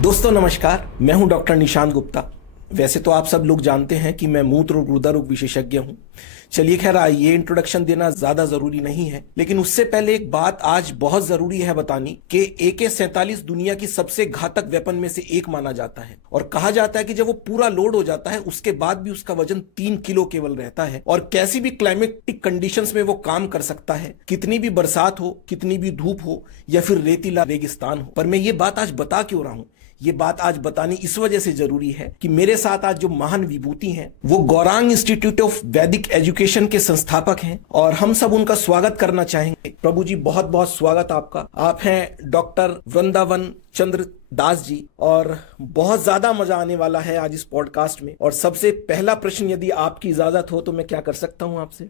दोस्तों नमस्कार, मैं हूं डॉक्टर निशांत गुप्ता। वैसे तो आप सब लोग जानते हैं कि मैं मूत्र और गुर्दा रोग विशेषज्ञ हूं। चलिए खैर, ये इंट्रोडक्शन देना ज्यादा जरूरी नहीं है, लेकिन उससे पहले एक बात आज बहुत जरूरी है बतानी कि AK-47 दुनिया की सबसे घातक वेपन में से एक माना जाता है और कहा जाता है कि जब वो पूरा लोड हो जाता है उसके बाद भी उसका वजन 3 किलो केवल रहता है और कैसी भी क्लाइमेटिक कंडीशंस में वो काम कर सकता है, कितनी भी बरसात हो, कितनी भी धूप हो या फिर रेतीला रेगिस्तान हो। पर मैं ये बात आज बता क्यों रहा हूं? ये बात आज बतानी इस वजह से जरूरी है कि मेरे साथ आज जो महान विभूति हैं वो गौरांग इंस्टीट्यूट ऑफ वैदिक एजुकेशन के संस्थापक हैं और हम सब उनका स्वागत करना चाहेंगे। प्रभु जी, बहुत बहुत स्वागत आपका। आप हैं डॉक्टर वृंदावन चंद्र दास जी और बहुत ज्यादा मजा आने वाला है आज इस पॉडकास्ट में। और सबसे पहला प्रश्न, यदि आपकी इजाजत हो तो मैं क्या कर सकता हूं आपसे?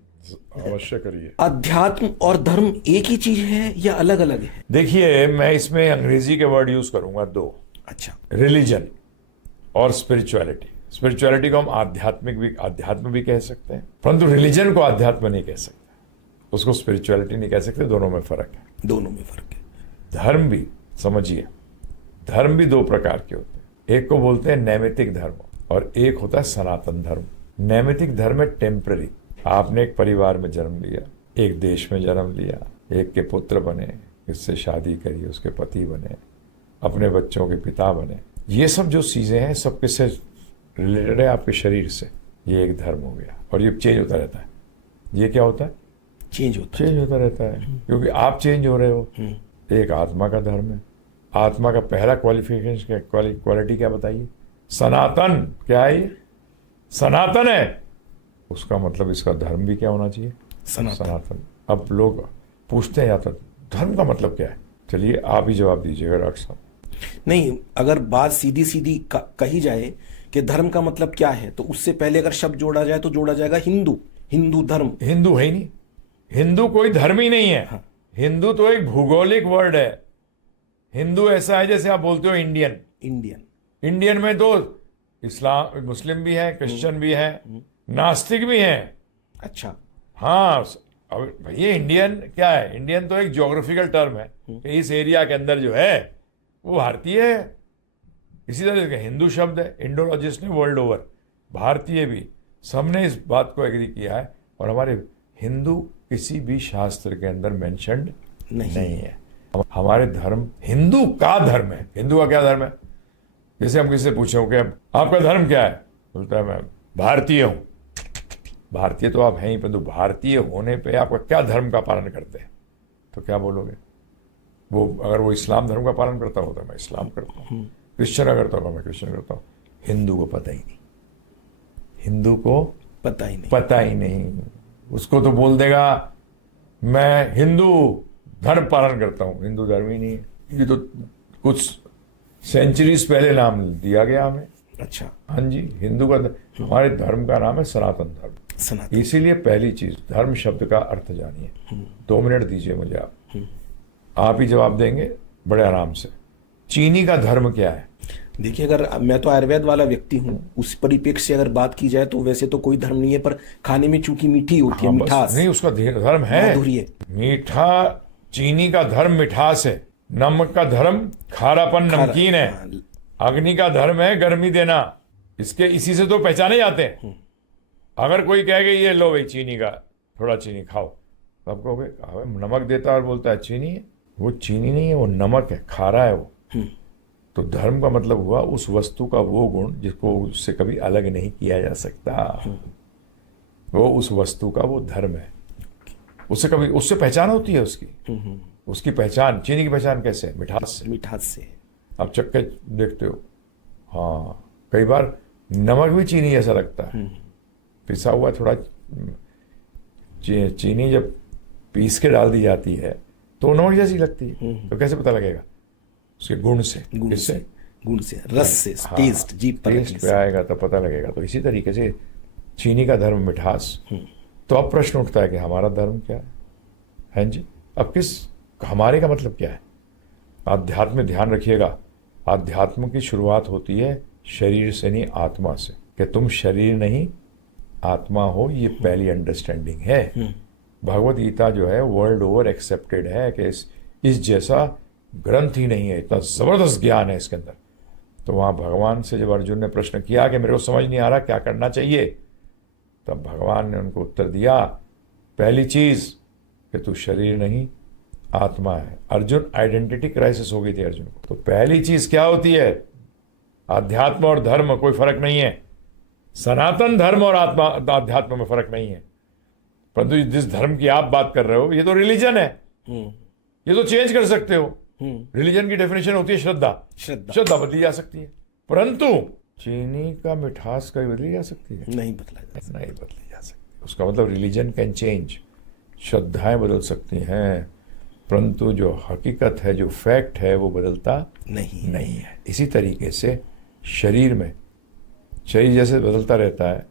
अवश्य करिए। अध्यात्म और धर्म एक ही चीज है या अलग अलग है? देखिए, मैं इसमें अंग्रेजी के वर्ड यूज करूंगा दो। अच्छा। रिलीजन और स्पिरिचुअलिटी। स्पिरिचुअलिटी को हम अध्यात्म भी कह सकते हैं, परंतु रिलीजन को अध्यात्म नहीं कह सकते, उसको स्पिरिचुअलिटी नहीं कह सकते। दोनों में फर्क है। दोनों में फर्क है। धर्म भी समझिए, धर्म भी दो प्रकार के होते हैं। एक को बोलते हैं नैमित्तिक धर्म और एक होता है सनातन धर्म। नैमित्तिक धर्म है टेम्पररी। आपने एक परिवार में जन्म लिया, एक देश में जन्म लिया, एक के पुत्र बने, इससे शादी करी, उसके पति बने, अपने बच्चों के पिता बने। ये सब जो चीजें हैं सब किससे रिलेटेड है? आपके शरीर से। ये एक धर्म हो गया और ये चेंज होता रहता है। ये क्या होता है? चेंज होता रहता है क्योंकि आप चेंज हो रहे हो। एक आत्मा का धर्म है। आत्मा का पहला क्वालिफिकेशन क्वालिटी क्या बताइए? सनातन। क्या है ये? सनातन है। उसका मतलब इसका धर्म भी क्या होना चाहिए? सनातन। अब लोग पूछते हैं या तो धर्म का मतलब क्या है? चलिए आप ही जवाब दीजिएगा डॉक्टर साहब। नहीं, अगर बात सीधी सीधी कही जाए कि धर्म का मतलब क्या है तो उससे पहले अगर शब्द जोड़ा जाए तो जोड़ा जाएगा हिंदू धर्म। हिंदू है ही नहीं। हिंदू कोई धर्म ही नहीं है। हाँ। हिंदू तो एक भूगोलिक वर्ड है। हिंदू ऐसा है जैसे आप बोलते हो इंडियन में तो इस्लाम मुस्लिम भी है, क्रिश्चियन भी है, नास्तिक भी है। अच्छा। हाँ, अब भैया इंडियन क्या है? इंडियन तो एक ज्योग्राफिकल टर्म है कि इस एरिया के अंदर जो है वो भारतीय है। इसी तरह का हिंदू शब्द है। इंडोलॉजिस्ट ने वर्ल्ड ओवर, भारतीय भी, सबने इस बात को एग्री किया है। और हमारे हिंदू किसी भी शास्त्र के अंदर मेंशन्ड नहीं है। हमारे धर्म हिंदू का धर्म है। हिंदू का क्या धर्म है? जैसे हम किसी से पूछे कि आपका धर्म क्या है, बोलता है मैं भारतीय हूं। भारतीय तो आप हैं ही, परंतु भारतीय होने पे आपका क्या धर्म का पालन करते हैं? तो क्या बोलोगे? वो अगर वो इस्लाम धर्म का पालन करता हो तो मैं इस्लाम करता हूँ, क्रिश्चियन अगर करता हूँ मैं क्रिश्चियन करता हूँ। हिंदू को पता ही नहीं। हिंदू को पता ही नहीं। उसको तो बोल देगा मैं हिंदू धर्म पालन करता हूँ। हिंदू धर्म ही नहीं है। ये तो कुछ सेंचुरीज पहले नाम दिया गया हमें। अच्छा। हाँ जी, हिंदू का हमारे धर्म का नाम है सनातन धर्म। इसीलिए पहली चीज धर्म शब्द का अर्थ जानिए। 2 मिनट दीजिए मुझे। आप ही जवाब देंगे बड़े आराम से। चीनी का धर्म क्या है? देखिए, अगर मैं तो आयुर्वेद वाला व्यक्ति हूँ, उस परिप्रेक्ष्य से अगर बात की जाए तो वैसे तो कोई धर्म नहीं है, पर खाने में चूंकि मीठी होती है, मिठास नहीं, उसका धर्म है मीठा। चीनी का धर्म मिठास है। नमक का धर्म खारापन, नमकीन है। अग्नि का धर्म है गर्मी देना। इसी से तो पहचाने जाते हैं। अगर कोई कहेगा ये लो भाई चीनी का, थोड़ा चीनी खाओ, तो आप कहोगे नमक देता और बोलता है चीनी है। वो चीनी नहीं है, वो नमक है, खारा है वो। तो धर्म का मतलब हुआ उस वस्तु का वो गुण जिसको उससे कभी अलग नहीं किया जा सकता। वो उस वस्तु का वो धर्म है। उससे पहचान होती है उसकी पहचान। चीनी की पहचान कैसे है? मिठास से। आप चक्के देखते हो, हाँ, कई बार नमक भी चीनी जैसा लगता है। पिसा हुआ थोड़ा चीनी जब पीस के डाल दी जाती है तो नमक जैसी लगती है। तो कैसे पता लगेगा? उसके गुण से, रस से, हाँ, टेस्ट, जीभ पर पे आएगा तो पता लगेगा। तो इसी तरीके से चीनी का धर्म मिठास। तो अब प्रश्न उठता है कि हमारा धर्म क्या है? हैं जी, अब हमारे का मतलब क्या है? आध्यात्म में ध्यान रखिएगा, आध्यात्म की शुरुआत होती है शरीर से नहीं, आत्मा से। कि तुम शरीर नहीं आत्मा हो, ये पहली अंडरस्टैंडिंग है। भगवत गीता जो है वर्ल्ड ओवर एक्सेप्टेड है कि इस जैसा ग्रंथ ही नहीं है। इतना जबरदस्त ज्ञान है इसके अंदर। तो वहां भगवान से जब अर्जुन ने प्रश्न किया कि मेरे को समझ नहीं आ रहा क्या करना चाहिए, तब भगवान ने उनको उत्तर दिया, पहली चीज कि तू शरीर नहीं आत्मा है। अर्जुन आइडेंटिटी क्राइसिस हो गई थी अर्जुन को। तो पहली चीज क्या होती है? आध्यात्म और धर्म कोई फर्क नहीं है। सनातन धर्म और आत्मा आध्यात्म में फर्क नहीं है। परंतु जिस धर्म की आप बात कर रहे हो ये तो रिलीजन है, ये तो चेंज कर सकते हो। रिलीजन की डेफिनेशन होती है श्रद्धा। श्रद्धा बदली जा सकती है, परंतु चीनी का मिठास कभी बदली जा सकती है? नहीं बदली जा सकती। उसका मतलब रिलीजन कैन चेंज, श्रद्धाएं बदल सकती हैं, परंतु जो हकीकत है, जो फैक्ट है, वो बदलता नहीं है। इसी तरीके से शरीर में, शरीर जैसे बदलता रहता है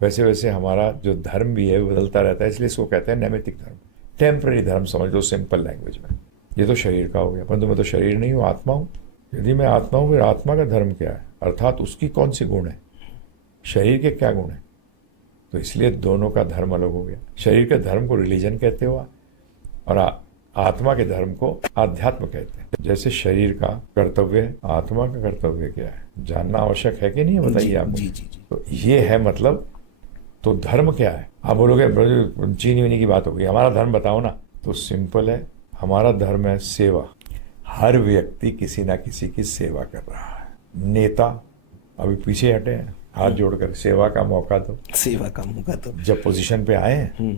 वैसे वैसे हमारा जो धर्म भी है वो बदलता रहता है। इसलिए इसको कहते हैं नैमित्तिक धर्म, टेम्पररी धर्म समझ लो सिंपल लैंग्वेज में। ये तो शरीर का हो गया, परंतु मैं तो शरीर नहीं हूँ, आत्मा हूँ। यदि मैं आत्मा हूँ, फिर आत्मा का धर्म क्या है, अर्थात उसकी कौन सी गुण है, शरीर के क्या गुण है? तो इसलिए दोनों का धर्म अलग हो गया। शरीर के धर्म को रिलीजन कहते हो और आत्मा के धर्म को आध्यात्म कहते हैं। जैसे शरीर का कर्तव्य है, आत्मा का कर्तव्य क्या है, जानना आवश्यक है कि नहीं है, बताइए आप। जी। तो ये है मतलब, तो धर्म क्या है? आप बोलोगे चीनी वीनी की बात हो गई, हमारा धर्म बताओ ना। तो सिंपल है, हमारा धर्म है सेवा। हर व्यक्ति किसी ना किसी की सेवा कर रहा है। नेता अभी पीछे हटे हैं, हाथ जोड़कर सेवा का मौका दो, सेवा का मौका दो। जब पोजीशन पे आए हैं।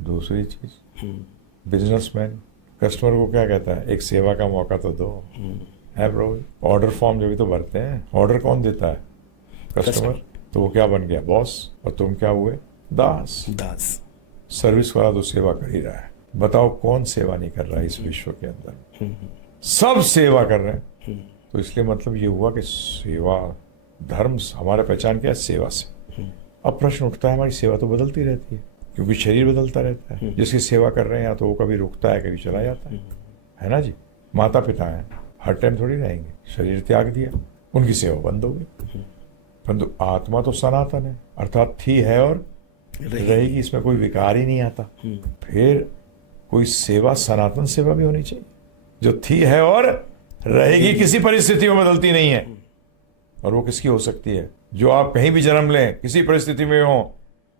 दूसरी चीज, बिजनेसमैन कस्टमर को क्या कहता है, एक सेवा का मौका तो दो। है ब्रो, ऑर्डर फॉर्म जब भी तो भरते हैं, ऑर्डर कौन देता है? कस्टमर। तो वो क्या बन गया, बॉस, और तुम क्या हुए, दास। सर्विस वाला तो सेवा कर ही रहा है। बताओ कौन सेवा नहीं कर रहा है इस विश्व के अंदर? सब सेवा कर रहे हैं। तो इसलिए मतलब ये हुआ कि सेवा धर्म, हमारा पहचान क्या है, सेवा से। अब प्रश्न उठता है, हमारी सेवा तो बदलती रहती है क्योंकि शरीर बदलता रहता है। जिसकी सेवा कर रहे हैं तो वो कभी रुकता है, कभी चला जाता है ना जी। माता पिता हैं, हर टाइम थोड़ी रहेंगे, शरीर त्याग दिया, उनकी सेवा बंद हो गई। परंतु आत्मा तो सनातन है, अर्थात थी, है और रहेगी, इसमें कोई विकार ही नहीं आता। फिर कोई सेवा, सनातन सेवा भी होनी चाहिए जो थी, है और रहेगी, किसी परिस्थिति में बदलती नहीं है। और वो किसकी हो सकती है? जो आप कहीं भी जन्म लें, किसी परिस्थिति में हो,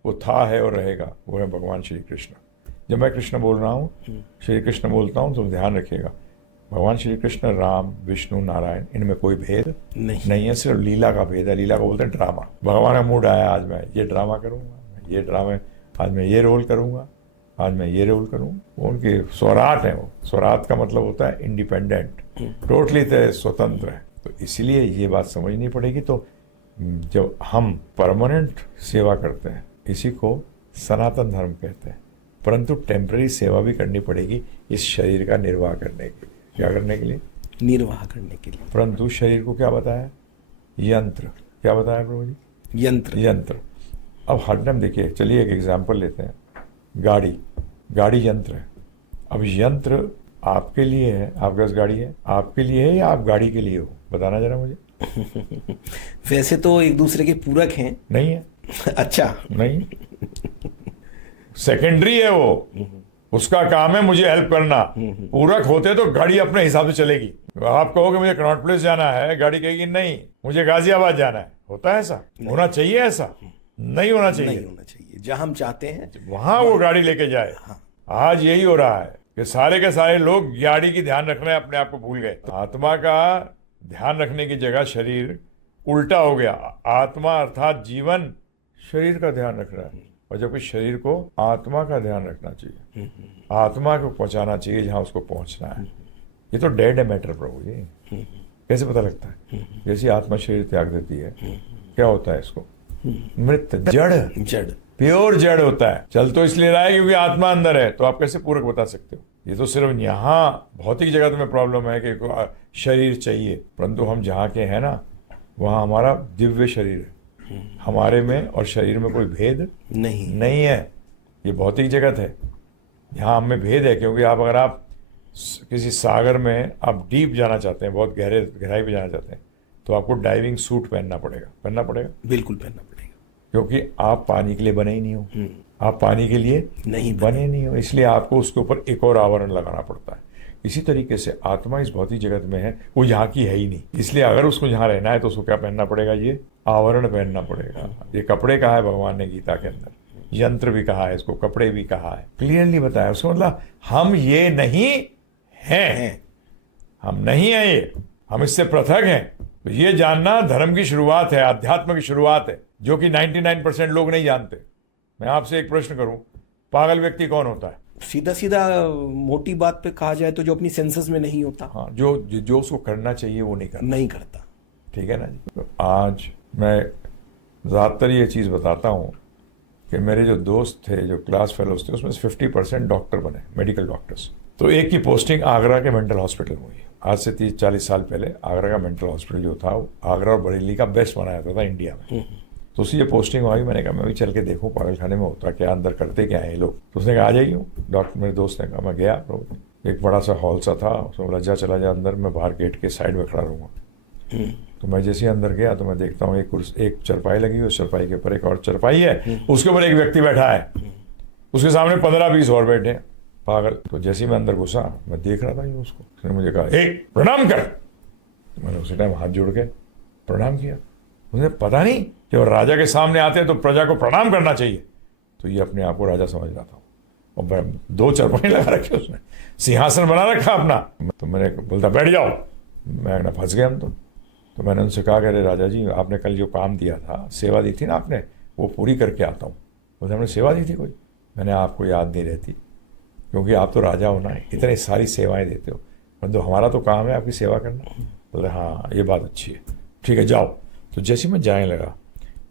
वो था, है और रहेगा, वो है भगवान श्री कृष्ण। जब मैं कृष्ण बोल रहा हूँ, श्री कृष्ण बोलता हूँ, तो ध्यान रखिएगा, भगवान श्री कृष्ण, राम, विष्णु, नारायण, इनमें कोई भेद नहीं है, सिर्फ लीला का भेद है। लीला को बोलते हैं ड्रामा। भगवान का मूड आया, आज मैं ये ड्रामा करूंगा, ये ड्रामे, आज मैं ये रोल करूंगा, आज मैं ये रोल करूंगा। वो उनकी स्वराट है। वो स्वराट का मतलब होता है इंडिपेंडेंट, टोटली स्वतंत्र है। तो इसलिए ये बात समझनी पड़ेगी। तो जब हम परमानेंट सेवा करते हैं, इसी को सनातन धर्म कहते हैं, परंतु टेम्पररी सेवा भी करनी पड़ेगी इस शरीर का निर्वाह करने के लिए। क्या करने के लिए? निर्वाह करने के लिए। परंतु शरीर को क्या बताया? यंत्र। क्या बताया प्रभु जी? यंत्र। अब हर टाइम देखिए, चलिए एक एग्जांपल लेते हैं। गाड़ी यंत्र है। अब यंत्र आपके लिए है, आपके पास गाड़ी है, आपके लिए है या आप गाड़ी के लिए हो? बताना जरा मुझे। वैसे तो एक दूसरे के पूरक हैं। नहीं है। अच्छा, नहीं, सेकेंडरी है वो, उसका काम है मुझे हेल्प करना। पूरक होते तो गाड़ी अपने हिसाब से चलेगी। आप कहोगे मुझे कनॉट प्लेस जाना है, गाड़ी कहेगी नहीं मुझे गाजियाबाद जाना है। होता है ऐसा? होना चाहिए ऐसा? नहीं होना चाहिए। जहां हम चाहते हैं वहां वो गाड़ी लेके जाए। आज यही हो रहा है कि सारे के सारे लोग गाड़ी की ध्यान रख रहे हैं, अपने आप को भूल गए। आत्मा का ध्यान रखने की जगह शरीर उल्टा हो गया। आत्मा अर्थात जीवन शरीर का ध्यान रख रहा है, और जबकि शरीर को आत्मा का ध्यान रखना चाहिए, आत्मा को पहुंचाना चाहिए जहां उसको पहुंचना है। ये तो डेड है मैटर प्रभु जी। कैसे पता लगता है? जैसे आत्मा शरीर त्याग देती है, क्या होता है इसको? मृत, जड़, प्योर जड़ होता है। चल तो इसलिए रहा है क्योंकि आत्मा अंदर है। तो आप कैसे पूरक बता सकते हो? ये तो सिर्फ यहाँ भौतिक जगत में प्रॉब्लम है कि शरीर चाहिए, परंतु हम जहाँ के हैं ना, वहाँ हमारा दिव्य शरीर है। हमारे में और शरीर में कोई भेद नहीं है। ये भौतिक जगत है, यहाँ हम में भेद है। क्योंकि अगर आप किसी सागर में आप डीप जाना चाहते हैं, बहुत गहराई पे जाना चाहते हैं, तो आपको डाइविंग सूट पहनना पड़ेगा। बिल्कुल पहनना पड़ेगा, क्योंकि आप पानी के लिए बने ही नहीं हो। आप पानी के लिए नहीं बने नहीं हो, इसलिए आपको उसके ऊपर एक और आवरण लगाना पड़ता है। इसी तरीके से आत्मा इस भौतिक जगत में है, वो यहाँ की है ही नहीं। इसलिए अगर उसको यहाँ रहना है तो उसको क्या पहनना पड़ेगा? ये आवरण पहनना पड़ेगा। ये कपड़े कहा है भगवान ने गीता के अंदर, यंत्र भी कहा है इसको, कपड़े भी कहा है, क्लियरली बताया। उसका मतलब हम ये नहीं हैं, हम नहीं हैं ये, हम इससे पृथक हैं। तो ये जानना धर्म की शुरुआत है, अध्यात्म की शुरुआत है, जो कि 99% लोग नहीं जानते। मैं आपसे एक प्रश्न करूं, पागल व्यक्ति कौन होता है? सीधा सीधा मोटी बात पे कहा जाए तो जो अपनी सेंसेस में नहीं होता, हाँ, जो उसको करना चाहिए वो नहीं करता। नहीं करता। ठीक है ना जी। तो आज मैं ज़्यादातर ये चीज़ बताता हूँ कि मेरे जो दोस्त थे, जो क्लास फेलोज थे, उसमें से 50% डॉक्टर बने, मेडिकल डॉक्टर्स। तो एक की पोस्टिंग आगरा के मेंटल हॉस्पिटल में हुई। आज से 30-40 साल पहले आगरा का मेंटल हॉस्पिटल जो था, वो आगरा और बरेली का बेस्ट माना जाता था इंडिया में। तो उसकी ये पोस्टिंग हुई। मैंने कहा मैं भी चल के देखूँ पागल खाने में होता क्या, अंदर करते क्या है ये लोग। तो उसने कहा आ जाइए। डॉक्टर, मेरे दोस्त ने कहा, मैं गया। तो एक बड़ा सा हॉल सा था, उसमें बोला जा चला जा अंदर, मैं बाहर गेट के साइड में खड़ा रहूँगा। तो मैं जैसे ही अंदर गया तो मैं देखता हूँ एक चरपाई लगी हुई, उस चरपाई के ऊपर एक और चरपाई है, उसके ऊपर एक व्यक्ति बैठा है, उसके सामने 15-20 और बैठे हैं पागल। तो जैसे ही मैं अंदर घुसा, मैं देख रहा था ये उसको, उसने मुझे कहा ए प्रणाम कर। तो मैंने उसी टाइम हाथ जोड़ के प्रणाम किया। मुझे पता नहीं कि वो राजा के सामने आते हैं तो प्रजा को प्रणाम करना चाहिए। तो ये अपने आप को राजा समझ रहा था, और 2 चरपाई लगा रखे उसने, सिंहासन बना रखा अपना। तो मैंने बोलता बैठ जाओ। मैं ना फंस गया हम तो मैंने उनसे कहा कि अरे राजा जी, आपने कल जो काम दिया था, सेवा दी थी ना आपने, वो पूरी करके आता हूँ। बोलते हमने सेवा दी थी कोई? मैंने आपको याद नहीं रहती, क्योंकि आप तो राजा होना है, इतनी सारी सेवाएं देते हो, मतलब हमारा तो काम है आपकी सेवा करना। बोले हाँ ये बात अच्छी है, ठीक है जाओ। तो जैसे मैं जाने लगा,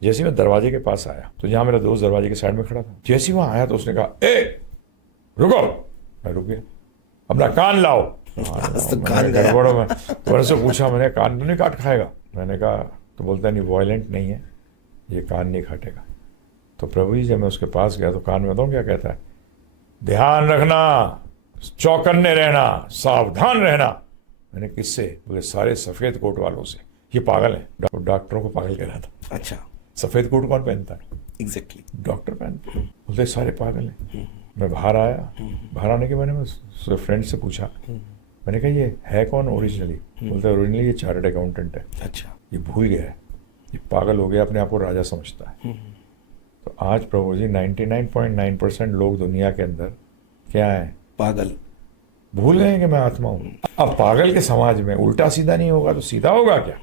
जैसे मैं दरवाजे के पास आया, तो जहाँ मेरा दोस्त दरवाजे के साइड में खड़ा था, जैसे वहाँ आया तो उसने कहा ए रुको। मैं रुक गया। अपना कान लाओ। गड़बड़ो में तो मैंने से पूछा, मैंने कान तो नहीं काट खाएगा? मैंने कहा, तो बोलता नहीं वायलेंट नहीं है, ये कान नहीं काटेगा। तो प्रभु जी जब मैं उसके पास गया तो कान में बताऊँ क्या कहता है? ध्यान रखना, चौकन्ने रहना, सावधान रहना। मैंने किससे? बोले सारे सफेद कोट वालों से। ये पागल है। डॉक्टरों को पागल कह रहा था। अच्छा, सफेद कोट कौन पहनता है? एग्जैक्टली, डॉक्टर पहनते। बोलते सारे पागल हैं। मैं बाहर आया, बाहर आने के बाद मैं फ्रेंड से पूछा, मैंने कहा ये है कौन ओरिजिनली? बोलते ओरिजिनली ये चार्टर्ड अकाउंटेंट है। अच्छा, ये भूल गया है, ये पागल हो गया, अपने आप को राजा समझता है। तो आज प्रभु जी 99.9% लोग दुनिया के अंदर क्या है? पागल। भूल गए कि मैं आत्मा हूं। अब पागल के समाज में उल्टा सीधा नहीं होगा तो सीधा होगा क्या?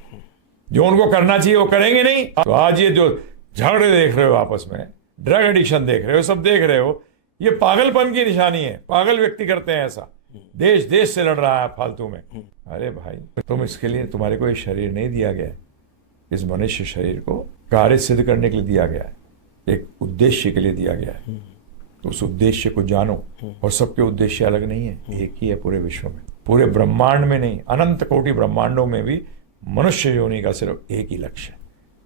जो उनको करना चाहिए वो करेंगे नहीं। तो आज ये जो झगड़े देख रहे हो आपस में, ड्रग एडिक्शन देख रहे हो, सब देख रहे हो, ये पागलपन की निशानी है। पागल व्यक्ति करते हैं ऐसा। देश देश से लड़ रहा है फालतू में। अरे भाई, तुम इसके लिए, तुम्हारे को ये शरीर नहीं दिया गया है। इस मनुष्य शरीर को कार्य सिद्ध करने के लिए दिया गया है, एक उद्देश्य के लिए दिया गया है। तो उस उद्देश्य को जानो। और सबके उद्देश्य अलग नहीं है, एक ही है पूरे विश्व में, पूरे ब्रह्मांड में नहीं, अनंत कोटि ब्रह्मांडों में भी मनुष्य योनि का सिर्फ एक ही लक्ष्य है,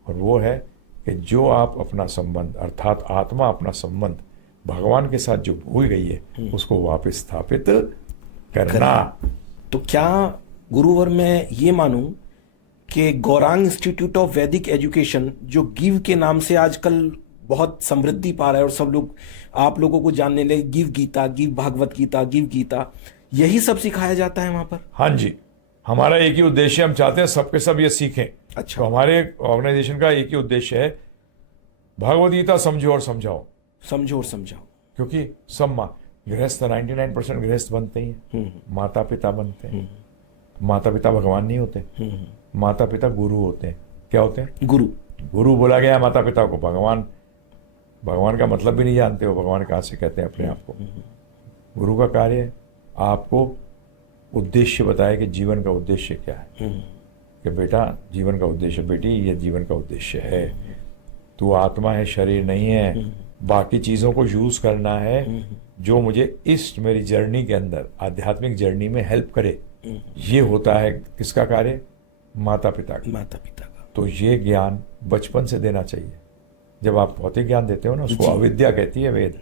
और वो है कि जो आप अपना संबंध, अर्थात आत्मा अपना संबंध भगवान के साथ जो भूल गई है, उसको वापस स्थापित करना। तो क्या गुरुवर मैं ये मानूं कि गौरांग इंस्टीट्यूट ऑफ वैदिक एजुकेशन, जो गिव के नाम से आजकल बहुत समृद्धि पा रहा है और सब लोग आप लोगों को जानने लगे, give Gita, give Bhagavad Gita, give Gita, यही सब सिखाया जाता है वहां पर? हाँ जी, हमारा एक ही उद्देश्य, हम चाहते हैं सबके सब ये सीखें। अच्छा। तो हमारे ऑर्गेनाइजेशन का एक ही उद्देश्य है, भागवत गीता समझो और समझाओ। समझो और समझाओ। क्योंकि सब गृहस्थ 99% गृहस्थ बनते ही हैं, माता पिता बनते हैं। माता पिता भगवान नहीं होते, माता पिता गुरु होते हैं। क्या होते हैं? गुरु। गुरु बोला गया माता पिता को। भगवान का मतलब भी नहीं जानते हो, भगवान कहाँ से कहते हैं अपने आप को। गुरु का कार्य है आपको उद्देश्य बताए कि जीवन का उद्देश्य क्या है, कि बेटा जीवन का उद्देश्य, बेटी ये जीवन का उद्देश्य है, तू आत्मा है, शरीर नहीं है, बाकी चीज़ों को यूज करना है जो मुझे इस मेरी जर्नी के अंदर, आध्यात्मिक जर्नी में हेल्प करे। ये होता है किसका कार्य? माता पिता का। माता पिता का। तो ये ज्ञान बचपन से देना चाहिए। जब आप भौतिक ज्ञान देते हो ना, उसको अविद्या कहती है वेद।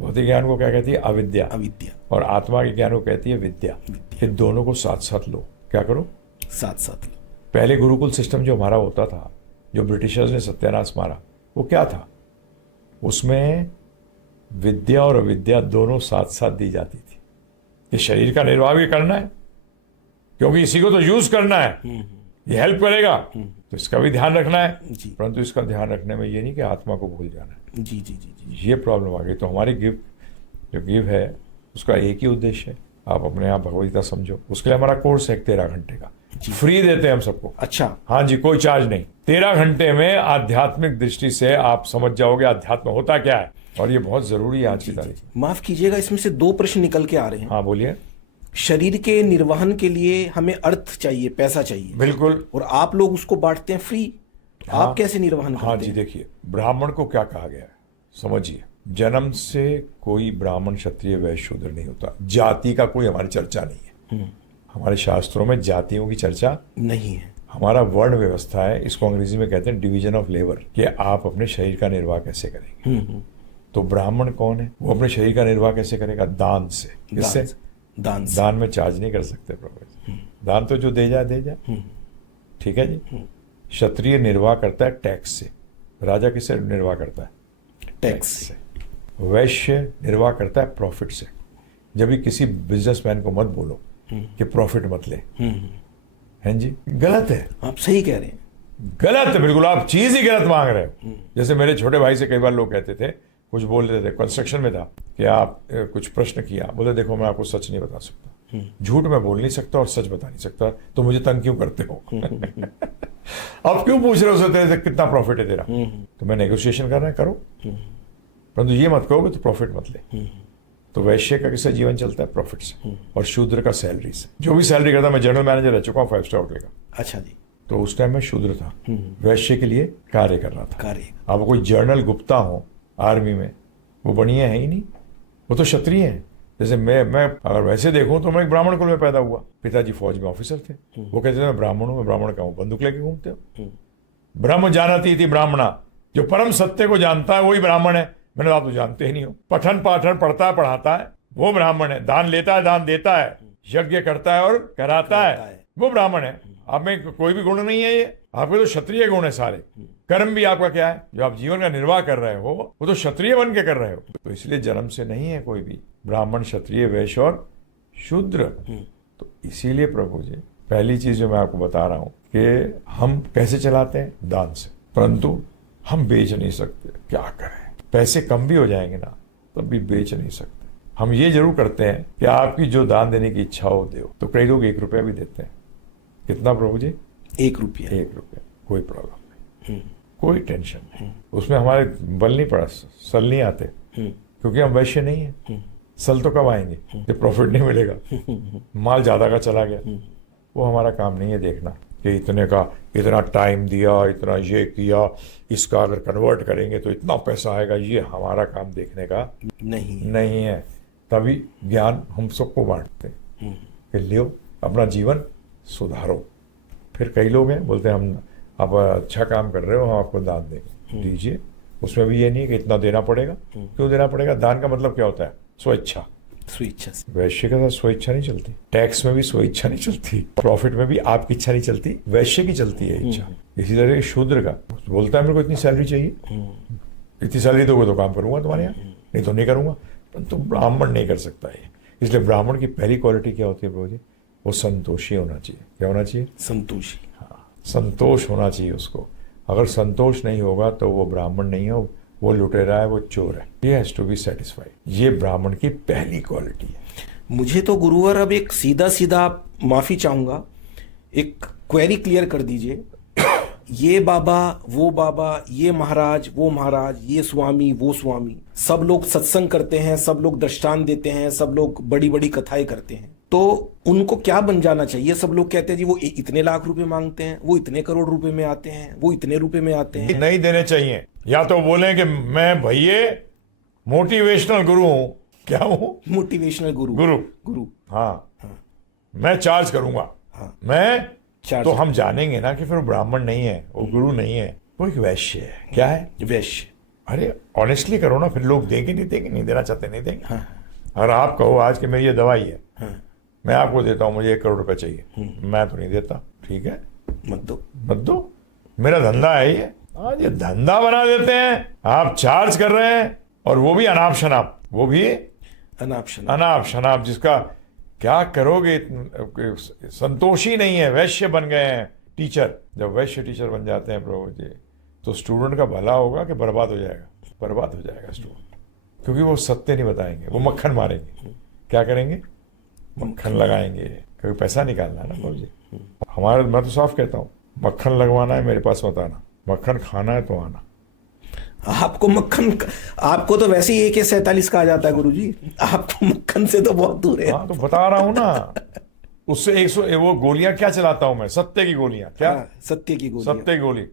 भौतिक ज्ञान को क्या कहती है? अविद्या। अविद्या। और आत्मा के ज्ञान को कहती है विद्या। इन दोनों को साथ साथ लो। क्या करो? साथ साथ लो। पहले गुरुकुल सिस्टम जो हमारा होता था, जो ब्रिटिशर्स ने सत्यानाश मारा, वो क्या था? उसमें विद्या और अविद्या दोनों साथ साथ दी जाती थी। ये शरीर का निर्वाह भी करना है, क्योंकि इसी को तो यूज करना है, ये हेल्प करेगा, तो इसका भी ध्यान रखना है। जी परंतु इसका ध्यान रखने में ये नहीं कि आत्मा को भूल जाना है। जी जी जी जी। ये प्रॉब्लम आ गई। तो हमारी जो गिव है उसका एक ही उद्देश्य है, आप अपने आप भगवदगीता समझो। उसके लिए हमारा कोर्स है 13 घंटे का, फ्री देते हैं हम सबको। अच्छा, हाँ जी, कोई चार्ज नहीं। 13 घंटे में आध्यात्मिक दृष्टि से आप समझ जाओगे अध्यात्म होता क्या है, और ये बहुत जरूरी है आज की तारीख। माफ कीजिएगा, इसमें से 2 प्रश्न निकल के आ रहे हैं। हाँ बोलिए। शरीर के निर्वहन के लिए हमें अर्थ चाहिए, पैसा चाहिए, बिल्कुल। और आप लोग उसको बांटते हैं फ्री। हाँ, आप कैसे निर्वहन हाँ करते जी, हैं? देखिए ब्राह्मण को क्या कहा गया है समझिए। जन्म से कोई ब्राह्मण क्षत्रिय वैश्य शूद्र नहीं होता। जाति का कोई हमारी चर्चा नहीं है। हमारे शास्त्रों में जातियों की चर्चा नहीं है। हमारा वर्ण व्यवस्था है, इसको अंग्रेजी में कहते हैं डिवीजन ऑफ लेबर, कि आप अपने शरीर का निर्वाह कैसे करेंगे। तो ब्राह्मण कौन है, वो अपने शरीर का निर्वाह कैसे करेगा? दान से। किससे? दान से। दान में चार्ज नहीं कर सकते प्रभु। दान तो जो दे जाए दे जाए, ठीक है जी। क्षत्रिय निर्वाह करता है टैक्स से, राजा किससे निर्वाह करता है? टैक्स से। वैश्य निर्वाह करता है प्रॉफिट से। जब भी किसी बिजनेसमैन को मत बोलो कि प्रॉफिट मत ले, हैं जी, गलत है। आप सही कह रहे हैं। गलत है बिल्कुल, आप चीज ही गलत मांग रहे हो। जैसे मेरे छोटे भाई से कई बार लोग कहते थे, कुछ बोल रहे थे, कंस्ट्रक्शन में था, कि आप कुछ प्रश्न किया, बोले देखो मैं आपको सच नहीं बता सकता, झूठ मैं बोल नहीं सकता और सच बता नहीं सकता, तो मुझे तंग क्यों करते हो? आप क्यों पूछ रहे हो तेरे कितना प्रॉफिट है तेरा? तो मैं नेगोशिएशन कर रहा है, करो, परंतु ये मत कहो तो प्रॉफिट मत ले। तो वैश्य का किससे जीवन चलता है? प्रॉफिट से। और शूद्र का सैलरी से। जो भी सैलरी करता, मैं जनरल मैनेजर रह चुका हूँ 5 स्टार होटल का। अच्छा जी। तो उस टाइम मैं शूद्र था, वैश्य के लिए कार्य कर रहा था। कार्य। अब कोई जनरल गुप्ता हो आर्मी में, वो बढ़िया है ही नहीं, वो तो क्षत्रिय है। जैसे मैं अगर वैसे देखूं तो मैं एक ब्राह्मण कुल में पैदा हुआ, पिताजी फौज में ऑफिसर थे। वो कहते थे मैं ब्राह्मण हूं, मैं ब्राह्मण का हूं, बंदूक लेके घूमते हो। ब्रह्म जानती थी ब्राह्मणा, जो परम सत्य को जानता है वही ब्राह्मण है। मैंने आप तो जानते ही नहीं हो। पठन पाठन पढ़ता है पढ़ाता है वो ब्राह्मण है। दान लेता है दान देता है, यज्ञ करता है और कराता है, वो ब्राह्मण है। आप में कोई भी गुण नहीं है, ये आपके तो क्षत्रिय गुण है सारे। कर्म भी आपका क्या है, जो आप जीवन का निर्वाह कर रहे हो वो तो क्षत्रिय बन के कर रहे हो। तो इसलिए जन्म से नहीं है कोई भी ब्राह्मण, क्षत्रिय, वैश्य और शूद्र। तो इसीलिए प्रभु जी, पहली चीज जो मैं आपको बता रहा हूं कि हम कैसे चलाते हैं? दान से। परंतु हम बेच नहीं सकते, क्या करें? पैसे कम भी हो जाएंगे ना, तब भी बेच नहीं सकते। हम ये जरूर करते हैं कि आपकी जो दान देने की इच्छा हो दो। तो कई लोग 1 रुपया भी देते हैं। कितना प्रभु जी? 1 रुपया। 1 रुपया, कोई प्रॉब्लम नहीं, कोई टेंशन नहीं। उसमें हमारे बल नहीं पड़ा, सल नहीं आते, क्योंकि हम वैश्य नहीं है। सल तो कब आएंगे जब प्रॉफिट नहीं मिलेगा, माल ज्यादा का चला गया। वो हमारा काम नहीं है देखना कि इतने का इतना टाइम दिया, इतना ये किया, इसका अगर कन्वर्ट करेंगे तो इतना पैसा आएगा। ये हमारा काम देखने का नहीं है। तभी ज्ञान हम सबको बांटते हैं कि लियो, अपना जीवन सुधारो। फिर कई लोग हैं बोलते हैं हम आप अच्छा काम कर रहे हो, हम आपको दान देंगे, दीजिए। उसमें भी ये नहीं कि इतना देना पड़ेगा। क्यों देना पड़ेगा? दान का मतलब क्या होता है? स्वेच्छा। स्वेच्छा से। वैश्य के साथ स्वेच्छा नहीं चलती, टैक्स में भी स्वेच्छा नहीं चलती, प्रॉफिट में भी आपकी इच्छा नहीं चलती, वैश्य की चलती है इच्छा। इसी तरह शूद्र का बोलता है मेरे को इतनी सैलरी चाहिए, इतनी सैलरी दोगे तो काम करूंगा तुम्हारे यहाँ, नहीं तो नहीं करूंगा। परंतु ब्राह्मण नहीं कर सकता है। इसलिए ब्राह्मण की पहली क्वालिटी क्या होती है प्रभु जी? वो संतोषी होना चाहिए। क्या होना चाहिए? संतोषी। हाँ, संतोष होना चाहिए उसको। अगर संतोष नहीं होगा तो वो ब्राह्मण नहीं है, वो लुटेरा है, वो चोर है। He has to be satisfied। ये ब्राह्मण की पहली क्वालिटी है। मुझे तो गुरुवर अब एक सीधा माफी चाहूंगा, एक क्वेरी क्लियर कर दीजिए। ये बाबा, ये महाराज, वो महाराज, ये स्वामी, वो स्वामी, सब लोग सत्संग करते हैं, सब लोग दृष्टांत देते हैं, सब लोग बड़ी बड़ी कथाएं करते हैं, तो उनको क्या बन जाना चाहिए? सब लोग कहते हैं जी वो इतने लाख रुपए मांगते हैं, वो इतने करोड़ रुपए में आते हैं, वो इतने रुपए में आते हैं। नहीं देने चाहिए। या तो बोले कि मैं भैया मोटिवेशनल गुरु हूं। क्या हूं? मोटिवेशनल गुरु। हाँ, मैं चार्ज करूंगा। मैं चार्ज। तो हम जानेंगे ना कि फिर वो ब्राह्मण नहीं है, वो गुरु नहीं है, वो एक वैश्य है। क्या है? वैश्य। अरे ऑनेस्टली करो ना, फिर लोग देंगे नहीं देंगे, नहीं देना चाहते नहीं देंगे। अगर आप कहो आज कि मेरी ये दवाई है, मैं आपको देता हूं, मुझे 1 करोड़ रुपए चाहिए, मैं तो नहीं देता। ठीक है, मत दो, मेरा धंधा है ये। आज ये धंधा बना देते हैं, आप चार्ज कर रहे हैं, और वो भी अनाप शनाप, वो भी अनाप शनाप, जिसका क्या करोगे? संतोष ही नहीं है, वैश्य बन गए हैं टीचर। जब वैश्य टीचर बन जाते हैं प्रभु जी, तो स्टूडेंट का भला होगा कि बर्बाद हो जाएगा? बर्बाद हो जाएगा स्टूडेंट, क्योंकि वो सत्य नहीं बताएंगे, वो मक्खन मारेंगे। क्या करेंगे? मक्खन लगाएंगे, क्योंकि पैसा निकालना है ना प्रभु जी। हमारे, मैं तो साफ कहता हूँ, मक्खन लगवाना है मेरे पास मत आना, मक्खन खाना है तो आना। आपको मक्खन, आपको तो वैसे ही AK-47 कहा जाता है गुरुजी, आपको मक्खन से तो बहुत दूर है। हाँ, तो बता रहा हूँ ना, उससे 100 वो गोलियां क्या चलाता हूँ मैं, सत्य की गोलियां। क्या? सत्य की गोली। सत्य की गोली।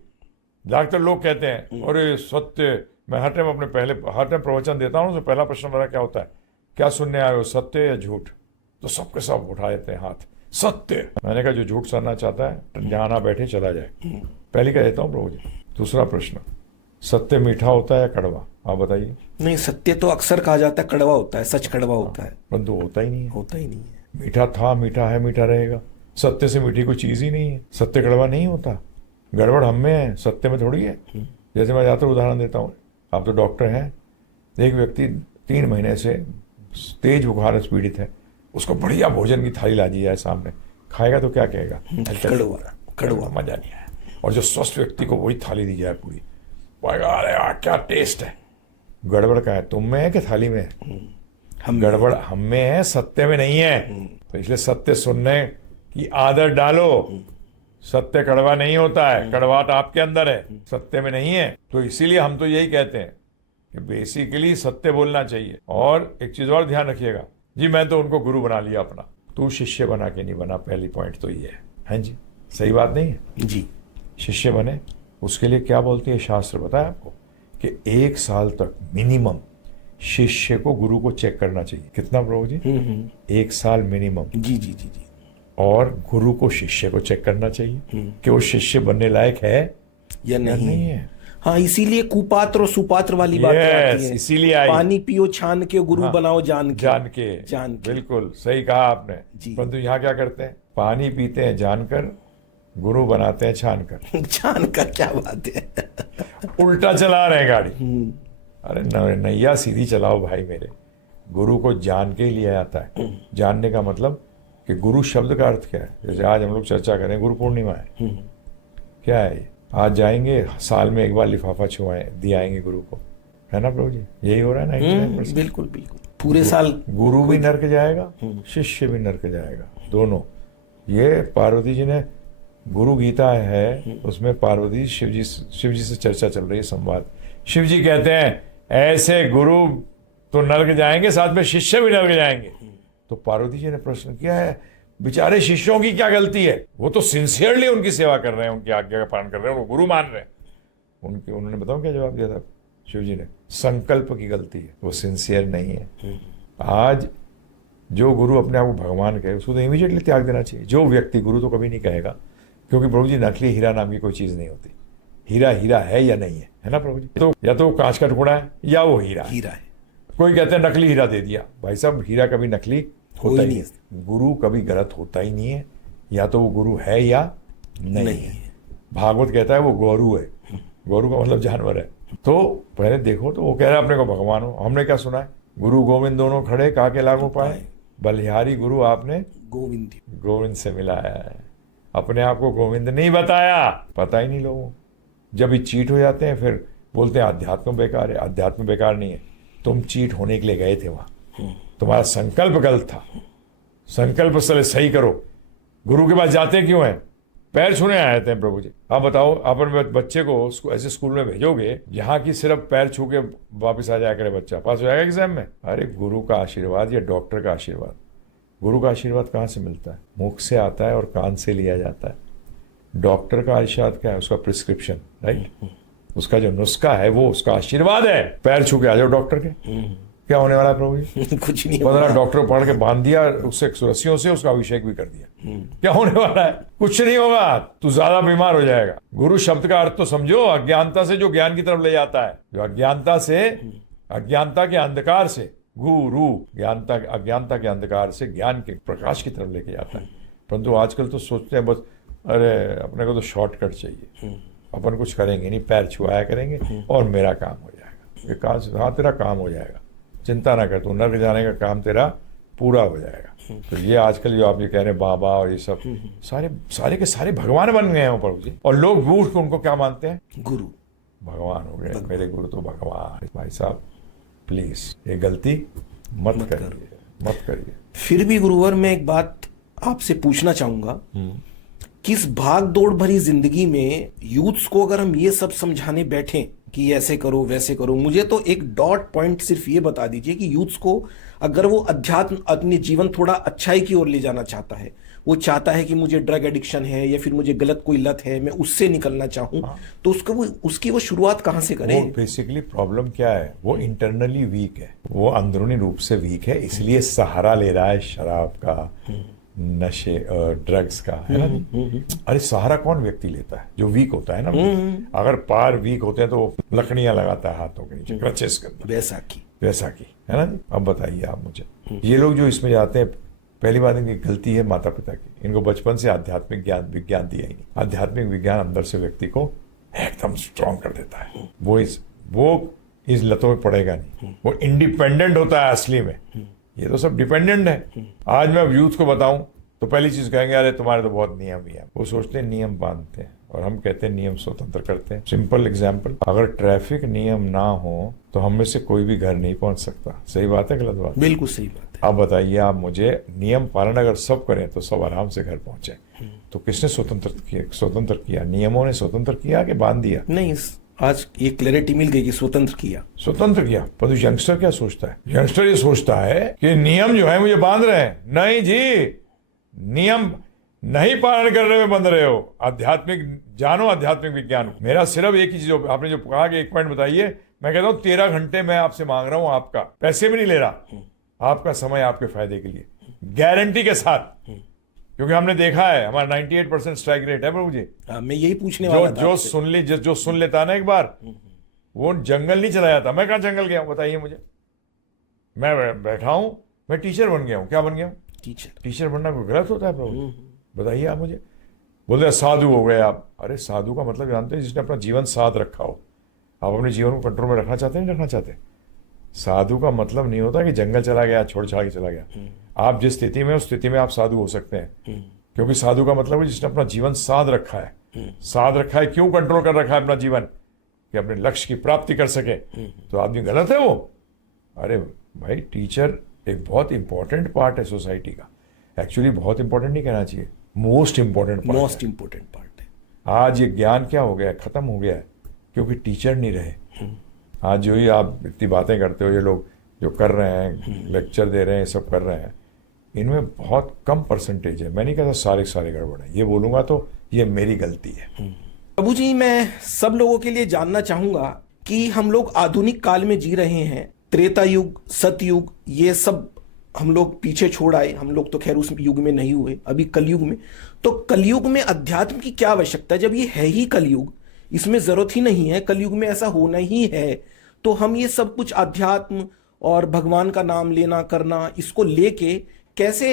ज्यादातर लोग कहते हैं अरे सत्य, मैं हर टाइम प्रवचन देता हूँ, तो पहला प्रश्न मेरा क्या होता है, क्या सुनने आए हो, सत्य या झूठ? तो सबके सब उठा देते हैं हाथ, सत्य। मैंने कहा जो झूठ सुनना चाहता है जहां ना बैठे चला जाए, पहले कह देता हूँ प्रभु जी। दूसरा प्रश्न, सत्य मीठा होता है या कड़वा? आप बताइए। नहीं, सत्य तो अक्सर कहा जाता है कड़वा होता है, सच कड़वा होता है, परंतु होता ही नहीं है। होता ही नहीं है। मीठा था, मीठा है, मीठा रहेगा। सत्य से मीठी कोई चीज ही नहीं है। सत्य कड़वा नहीं होता। गड़बड़ हम में है, सत्य में थोड़ी है। जैसे मैं ज्यादातर उदाहरण देता हूँ, आप तो डॉक्टर हैं, एक व्यक्ति 3 महीने से तेज बुखार से पीड़ित है, उसको बढ़िया भोजन की थाली ला दी जाए सामने, खाएगा तो क्या कहेगा? कड़वा, मजा नहीं आया। और जो स्वस्थ व्यक्ति को वही थाली दी जाए पूरी, अरे यार क्या टेस्ट है। गड़बड़ का है तुम में है कि थाली में है? गड़बड़ हम में है, सत्य में नहीं है। तो इसलिए सत्य सुनने की आदत डालो। सत्य कड़वा नहीं होता है, कड़वाहट आपके अंदर है, सत्य में नहीं है। तो इसीलिए हम तो यही कहते हैं कि बेसिकली सत्य बोलना चाहिए। और एक चीज और ध्यान रखिएगा जी, मैं तो उनको गुरु बना लिया अपना, तू शिष्य बना के नहीं बना। पहली पॉइंट तो ये है। हाँ जी, सही बात नहीं है जी। शिष्य बने, उसके लिए क्या बोलती है शास्त्र बताया आपको, कि 1 साल तक मिनिमम शिष्य को गुरु को चेक करना चाहिए। कितना प्रभु जी? 1 साल मिनिमम। जी जी जी जी। और गुरु को शिष्य को चेक करना चाहिए कि वो शिष्य बनने लायक है या नहीं है। हाँ, इसीलिए कुपात्र और सुपात्र वाली बात आती है। इसीलिए आई, पानी पियो छान के, गुरु बनाओ जान के। बिल्कुल सही कहा आपने। परंतु यहाँ क्या करते हैं? पानी पीते हैं जानकर, गुरु बनाते हैं छान कर। छान कर, क्या बात है। उल्टा चला रहे हैं गाड़ी। अरे नैया सीधी चलाओ भाई मेरे। गुरु को जान के ही लिया जाता है। जानने का मतलब कि गुरु शब्द का अर्थ क्या है? जैसे आज हम लोग चर्चा करें, गुरु पूर्णिमा है, क्या है ये? आज जाएंगे, साल में एक बार लिफाफा छुआए दिए आएंगे गुरु को, है ना प्रभु जी? यही हो रहा है ना? बिल्कुल बिल्कुल। पूरे साल गुरु भी नरक जाएगा, शिष्य भी नरक जाएगा, दोनों। ये पार्वती जी ने, गुरु गीता है, उसमें पार्वती शिव जी से चर्चा चल रही है, संवाद। शिव जी कहते हैं ऐसे गुरु तो नरक जाएंगे, साथ में शिष्य भी नरक जाएंगे। तो पार्वती जी ने प्रश्न किया है, बेचारे शिष्यों की क्या गलती है? वो तो सिंसियरली उनकी सेवा कर रहे हैं, उनकी आज्ञा का पालन कर रहे हैं, उनको गुरु मान रहे हैं। उन्होंने बताओ क्या जवाब दिया था शिव जी ने? संकल्प की गलती है, वो सिंसियर नहीं है। आज जो गुरु अपने आप को भगवान कहे, उसको तो इमीडिएटली त्याग देना चाहिए। जो व्यक्ति, गुरु तो कभी नहीं कहेगा, क्योंकि प्रभु जी नकली हीरा नाम की कोई चीज नहीं होती। हीरा हीरा है या नहीं है ना प्रभु जी? तो या तो कांच का टुकड़ा है या वो हीरा है। कोई कहते हैं नकली हीरा दे दिया, भाई साहब हीरा कभी नकली होता ही नहीं है। गुरु कभी गलत होता ही नहीं है, या तो वो गुरु है या नहीं है। भागवत कहता है वो गौरू है, गौरू का मतलब जानवर है। तो पहले देखो, तो वो कह रहा है अपने को भगवान हो। हमने क्या सुना है? गुरु गोविंद दोनों खड़े, काके लागू पाए, बलिहारी गुरु आपने गोविंद से मिलाया है। अपने आप को गोविंद नहीं बताया, पता ही नहीं लोगों। जब ये चीट हो जाते हैं फिर बोलते हैं अध्यात्म बेकार है। अध्यात्म बेकार नहीं है, तुम चीट होने के लिए गए थे वहां, तुम्हारा संकल्प गलत था। संकल्प सही करो। गुरु के पास जाते क्यों हैं? पैर छूने आए थे प्रभु जी। आप बताओ, अपने बच्चे को ऐसे स्कूल में भेजोगे जहां की सिर्फ पैर छू के वापिस आ जाया करे, बच्चा पास हो जाएगा एग्जाम में? अरे गुरु का आशीर्वाद या डॉक्टर का आशीर्वाद, गुरु का आशीर्वाद कहाँ से मिलता है? मुख से आता है और कान से लिया जाता है। डॉक्टर का आशीर्वाद क्या है? उसका प्रिस्क्रिप्शन, राइट? उसका जो नुस्खा है वो उसका आशीर्वाद है। पैर छू के आ जाओ डॉक्टर के, क्या होने वाला है प्रभु जी? कुछ नहीं। 15 डॉक्टर पढ़ के बांध दिया, उससे रस्सियों से उसका अभिषेक भी कर दिया, क्या होने वाला है? कुछ नहीं होगा, तू ज्यादा बीमार हो जाएगा। गुरु शब्द का अर्थ तो समझो, अज्ञानता से जो ज्ञान की तरफ ले जाता है, जो अज्ञानता के अंधकार से, गुरु अज्ञानता के अंधकार से ज्ञान के प्रकाश की तरफ लेके जाता है। परंतु आजकल तो सोचते हैं बस, अरे अपने को तो शॉर्टकट चाहिए, अपन कुछ करेंगे नहीं, पैर छुआया करेंगे और मेरा काम हो जाएगा। ये काम, हाँ तेरा काम हो जाएगा, चिंता ना कर, तू नर्क जाने का काम तेरा पूरा हो जाएगा। तो ये आजकल जो आप ये कह रहे हैं बाबा और ये सब सारे सारे के सारे भगवान बन गए हैं प्रभु जी, और लोग मूर्ख उनको क्या मानते हैं? गुरु, भगवान हो गए, मेरे गुरु तो भगवान। भाई साहब प्लीज ये गलती मत करिए। फिर भी गुरुवर मैं एक बात आपसे पूछना चाहूंगा, किस भाग दौड़ भरी जिंदगी में यूथ्स को अगर हम ये सब समझाने बैठे कि ऐसे करो वैसे करो, मुझे तो एक डॉट पॉइंट सिर्फ ये बता दीजिए कि यूथ्स को अगर वो अध्यात्म अपने जीवन थोड़ा अच्छाई की ओर ले जाना चाहता है, वो चाहता है कि मुझे ड्रग एडिक्शन है या फिर मुझे गलत कोई लत है, मैं उससे निकलना चाहूं, तो उसकी वो शुरुआत कहां से करें? वो बेसिकली प्रॉब्लम क्या है, वो इंटरनली वीक है, वो अंदरूनी रूप से वीक है, इसलिए सहारा ले रहा है शराब का, नशे और ड्रग्स का, है ना। अरे सहारा कौन व्यक्ति लेता है? जो वीक होता है ना। अगर पार वीक होते हैं तो वो लकड़ियां लगाता है हाथों के नीचे, क्रचेस करता है, वैसा की, है ना जी। अब बताइए आप मुझे, ये लोग जो इसमें जाते हैं, पहली बात इनकी गलती है माता पिता की, इनको बचपन से आध्यात्मिक विज्ञान दिया ही नहीं। आध्यात्मिक विज्ञान अंदर से व्यक्ति को एकदम स्ट्रांग कर देता है, वो इस लतों में पड़ेगा नहीं, वो इंडिपेंडेंट होता है असली में। ये तो सब डिपेंडेंट है। आज मैं यूथ को बताऊं तो पहली चीज कहेंगे अरे तुम्हारे तो बहुत नियम ही है। वो सोचते हैं नियम बांधते हैं और हम कहते हैं नियम स्वतंत्र करते हैं। सिंपल एग्जांपल, अगर ट्रैफिक नियम ना हो तो हम में से कोई भी घर नहीं पहुंच सकता। सही बात है गलत बात? बिल्कुल सही बात है। आप बताइए, आप मुझे, नियम पालन अगर सब करें तो सब आराम से घर पहुंचे। तो किसने स्वतंत्र किया? नियमों ने स्वतंत्र किया कि बांध दिया? नहीं, आज ये क्लैरिटी मिल गई कि स्वतंत्र किया। पर यंगस्टर क्या सोचता है? यंगस्टर ये सोचता है कि नियम जो है मुझे बांध रहे हैं। नहीं जी, नियम नहीं पालन कर रहे हो, बंध रहे हो। आध्यात्मिक विज्ञान। मेरा सिर्फ एक ही चीज, आपने जो कहा कि एक पॉइंट बताइए, मैं कहता हूँ 13 घंटे मैं आपसे मांग रहा हूँ, आपका पैसे भी नहीं ले रहा, आपका समय आपके फायदे के लिए, गारंटी के साथ, क्योंकि हमने देखा है हमारा 98% स्ट्राइक रेट है प्रभु जी। मैं यही पूछने वाला था। जो सुन लेता ना एक बार, वो जंगल नहीं चला जाता। मैं कहाँ जंगल गया हूँ बताइए मुझे? मैं बैठा हूँ, मैं टीचर बन गया हूँ। क्या बन गया हूँ? टीचर बनना कोई गलत होता है प्रभु? बताइए आप मुझे। बोलते साधु हो गए आप। अरे साधु का मतलब जानते हैं जिसने अपना जीवन साथ रखा हो। आप अपने जीवन को कंट्रोल में रखना चाहते हैं, नहीं रखना चाहते? साधु का मतलब नहीं होता कि जंगल चला गया, छोड़ छाड़ के चला गया। आप जिस स्थिति में, उस स्थिति में आप साधु हो सकते हैं, क्योंकि साधु का मतलब है जिसने अपना जीवन साध रखा है। क्यों कंट्रोल कर रखा है अपना जीवन? कि अपने लक्ष्य की प्राप्ति कर सके। तो आदमी गलत है वो? अरे भाई, टीचर एक बहुत इंपॉर्टेंट पार्ट है सोसाइटी का। एक्चुअली बहुत इंपॉर्टेंट नहीं कहना चाहिए, मोस्ट इंपॉर्टेंट पार्ट है। आज ये ज्ञान क्या हो गया, खत्म हो गया है, क्योंकि टीचर नहीं रहे। आज जो ही आप इतनी बातें करते हो, ये लोग जो कर रहे हैं, लेक्चर दे रहे हैं, सब कर रहे हैं, इनमें बहुत कम परसेंटेज है। मैं नहीं कहता सारे गड़बड़ है, ये बोलूंगा तो ये मेरी गलती है। प्रभु जी, मैं सब लोगों के लिए जानना चाहूंगा कि हम लोग आधुनिक काल में जी रहे हैं। त्रेता युग, सतयुग, ये सब हम लोग पीछे छोड़ आए। हम लोग तो खैर उस युग में नहीं हुए, अभी कलयुग में। तो कलयुग में अध्यात्म की क्या आवश्यकता है? जब ये है ही कलयुग, इसमें जरूरत ही नहीं है, कलयुग में ऐसा होना ही है, तो हम ये सब कुछ अध्यात्म और भगवान का नाम लेना करना, इसको लेके कैसे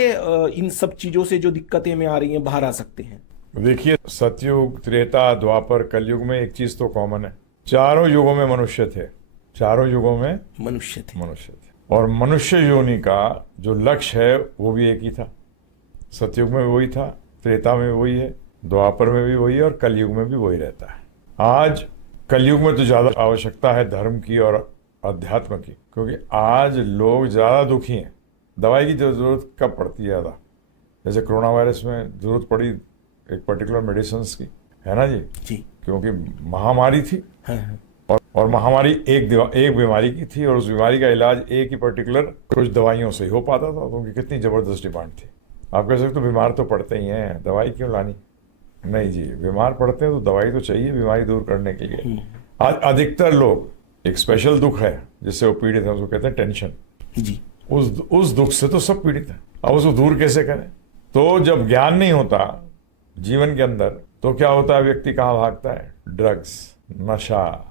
इन सब चीजों से जो दिक्कतें में आ रही हैं बाहर आ सकते हैं? देखिए, सतयुग, त्रेता, द्वापर, कलयुग में एक चीज तो कॉमन है, चारों युगों में मनुष्य थे। चारों युगों में मनुष्य थे। और मनुष्य योनि का जो लक्ष्य है वो भी एक ही था। सतयुग में वही था, त्रेता में वही है, द्वापर में भी वही है, और कलयुग में भी वही रहता है। आज कलयुग में तो ज्यादा आवश्यकता है धर्म की और अध्यात्म की, क्योंकि आज लोग ज्यादा दुखी हैं। दवाई की जरूरत कब पड़ती है ज्यादा? जैसे कोरोना वायरस में जरूरत पड़ी एक पर्टिकुलर मेडिसिन की, है ना जी? क्योंकि महामारी थी। और महामारी एक बीमारी की थी, और उस बीमारी का इलाज एक ही पर्टिकुलर कुछ दवाइयों से ही हो पाता था, क्योंकि कितनी जबरदस्त डिमांड थी। आप कह सकते हो बीमार तो पड़ते ही हैं, दवाई क्यों लानी? नहीं जी, बीमार पड़ते हैं तो दवाई तो चाहिए बीमारी दूर करने के लिए। आज अधिकतर लोग, एक स्पेशल दुख है जिससे वो पीड़ित है, उसको कहते हैं टेंशन जी। उस दुख से तो सब पीड़ित है। अब उसको दूर कैसे करें? तो जब ज्ञान नहीं होता जीवन के अंदर, तो क्या होता है? व्यक्ति कहाँ भागता है? ड्रग्स, नशा,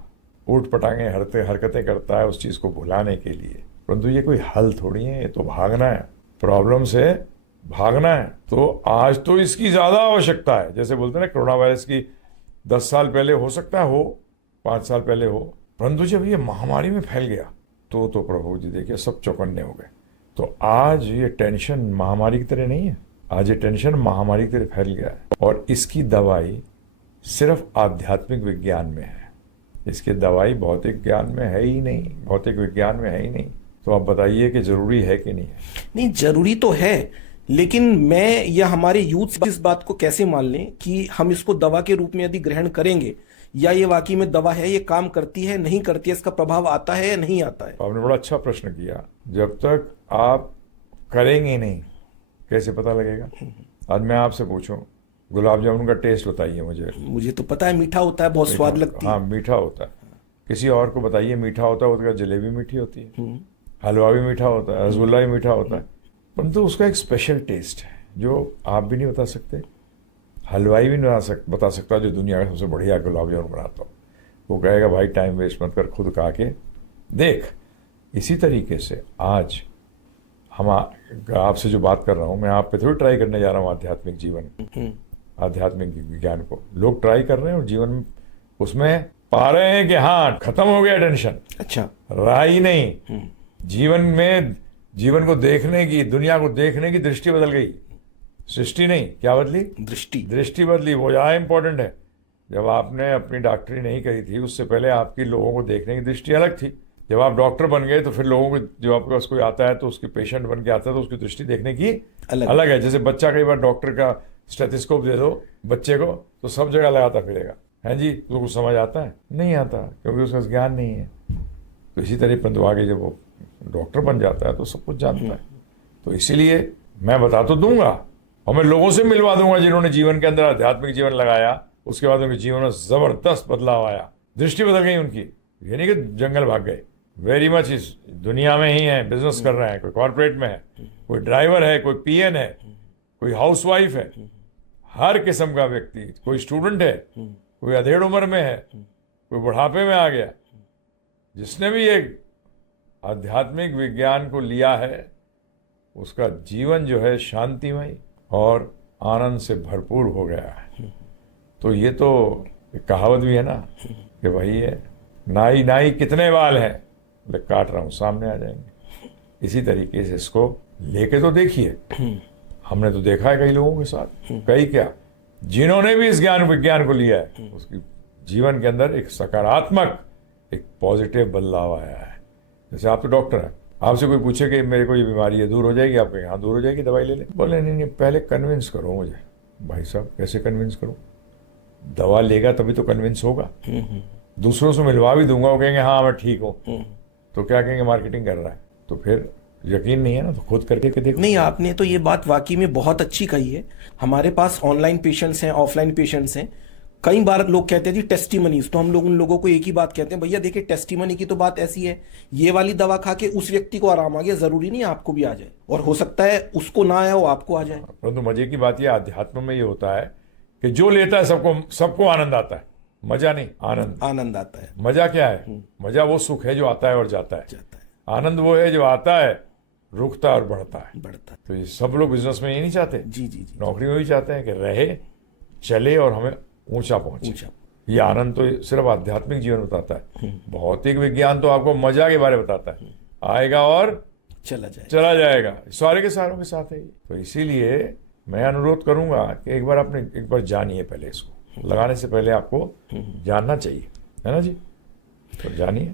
ऊट पटांगे हरकतें करता है उस चीज को भुलाने के लिए। परंतु ये कोई हल थोड़ी है, ये तो भागना है, प्रॉब्लम से भागना है। तो आज तो इसकी ज्यादा आवश्यकता है। जैसे बोलते हैं ना, कोरोना वायरस की 10 साल पहले हो सकता है, 5 साल पहले हो, परंतु जब ये महामारी में फैल गया तो प्रभु जी देखिए सब चौकन्ने हो गए। तो आज ये टेंशन महामारी की तरह नहीं है, आज ये टेंशन महामारी की तरह फैल गया है और इसकी दवाई सिर्फ आध्यात्मिक विज्ञान में है, इसकी दवाई भौतिक ज्ञान में है ही नहीं, भौतिक विज्ञान में है ही नहीं। तो आप बताइए कि जरूरी है कि नहीं है? नहीं, जरूरी तो है, लेकिन मैं या हमारे यूथ इस बात को कैसे मान लें कि हम इसको दवा के रूप में यदि ग्रहण करेंगे या ये वाकई में दवा है, ये काम करती है नहीं करती है, इसका प्रभाव आता है या नहीं आता है? आपने बड़ा अच्छा प्रश्न किया। जब तक आप करेंगे नहीं कैसे पता लगेगा? आज मैं आपसे पूछूं, गुलाब जामुन का टेस्ट बताइए मुझे। मुझे तो पता है मीठा होता है, बहुत स्वाद लगती है। हाँ, मीठा होता है। किसी और को बताइए मीठा होता है, उसका जलेबी मीठी होती है, हलवा भी मीठा होता है, रसगुल्ला भी मीठा होता है, परंतु उसका एक स्पेशल टेस्ट है जो आप भी नहीं बता सकते, हलवाई भी नहीं बता सकता जो दुनिया का सबसे बढ़िया गुलाब जामुन बनाता हो। वो कहेगा भाई टाइम वेस्ट मत कर, खुद खा के देख। इसी तरीके से आज हम आपसे जो बात कर रहा हूँ, मैं आप पे थोड़ी ट्राई करने जा रहा हूँ आध्यात्मिक जीवन, आध्यात्मिक विज्ञान को लोग ट्राई कर रहे हैं और जीवन में उसमें पा रहे हैं कि हाँ खत्म हो गया टेंशन, अच्छा रहा ही नहीं। जीवन में जीवन को देखने की, दुनिया को देखने की दृष्टि बदल गई। सृष्टि नहीं, क्या बदली? दृष्टि बदली। वो ज़्यादा इंपॉर्टेंट है। जब आपने अपनी डॉक्टरी नहीं करी थी उससे पहले आपकी लोगों को देखने की दृष्टि अलग थी। जब आप डॉक्टर बन गए तो फिर लोगों को, जो आपके पास कोई आता है तो उसकी पेशेंट बन के आता है तो उसकी दृष्टि देखने की अलग है। जैसे बच्चा, कई बार डॉक्टर का स्टेथोस्कोप दे दो बच्चे को तो सब जगह लगाता फिरेगा, है जी, तो कुछ समझ आता है? नहीं आता, क्योंकि उसका ज्ञान नहीं है। तो इसी तरह परंतु आगे जब वो डॉक्टर बन जाता है तो सब कुछ जानता है। तो इसीलिए मैं बता तो दूंगा और मैं लोगों से मिलवा दूंगा जिन्होंने जीवन के अंदर आध्यात्मिक जीवन लगाया, उसके बाद उनके जीवन में जबरदस्त बदलाव आया, दृष्टि बदल गई उनकी। ये नहीं कि जंगल भाग गए, वेरी मच इस दुनिया में ही है, बिजनेस कर रहे हैं, कोई कॉर्पोरेट में है, कोई ड्राइवर है, कोई पीएन है, कोई हाउसवाइफ है, हर किस्म का व्यक्ति, कोई स्टूडेंट है, कोई अधेड़ उम्र में है, कोई बुढ़ापे में आ गया, जिसने भी एक आध्यात्मिक विज्ञान को लिया है उसका जीवन जो है शांतिमय और आनंद से भरपूर हो गया है। तो ये तो एक कहावत भी है ना कि भाई ये नाई नाई कितने बाल हैं, मैं काट रहा हूँ, सामने आ जाएंगे। इसी तरीके से इसको लेके तो देखिए। हमने तो देखा है कई लोगों के साथ, कई क्या, जिन्होंने भी इस ज्ञान विज्ञान को लिया है उसकी जीवन के अंदर एक सकारात्मक, एक पॉजिटिव बदलाव आया है। जैसे आप तो डॉक्टर हैं, आपसे कोई पूछे कि मेरे को ये बीमारी है, दूर हो जाएगी? आप कहें हाँ दूर हो जाएगी, दवाई ले लें। बोले नहीं, पहले कन्विंस करो मुझे। भाई साहब कैसे कन्विंस करूं? दवा लेगा तभी तो कन्विंस होगा। दूसरों से मिलवा भी दूंगा, वो कहेंगे हाँ मैं ठीक हूँ, तो क्या कहेंगे मार्केटिंग कर रहा है। तो फिर यकीन नहीं है ना, तो खुद करके देखो। नहीं, आपने तो ये बात वाकई में बहुत अच्छी कही है। हमारे पास ऑनलाइन पेशेंट्स हैं, ऑफलाइन पेशेंट्स हैं। कई बार लोग कहते हैं जी टेस्टिमनीज, तो हम लोग उन लोगों को एक ही बात कहते हैं, भैया देखिए टेस्टिमनी की तो बात ऐसी है, ये वाली दवा खा के उस व्यक्ति को आराम आ गया, जरूरी नहीं आपको भी आ जाए, और हो सकता है उसको ना आया हो आपको आ जाए। परंतु मजे की बात यह अध्यात्म में ये होता है कि जो लेता है सबको आनंद आता है। मजा नहीं, आनंद आता है। मजा क्या है? मजा वो सुख है जो आता है और जाता है। आनंद वो है जो आता है, रुकता और बढ़ता है। तो ये सब लोग बिजनेस में ये नहीं चाहते, जी, नौकरी में भी चाहते हैं कि रहे, चले और हमें ऊंचा पहुंचे। ये आनंद तो सिर्फ आध्यात्मिक जीवन बताता है। भौतिक विज्ञान तो आपको मजा के बारे में बताता है, आएगा और चला जाएगा। सारे के सारों के साथ है। तो इसीलिए मैं अनुरोध करूंगा कि एक बार जानिए, पहले इसको लगाने से पहले आपको जानना चाहिए, है ना जी? तो जानिए।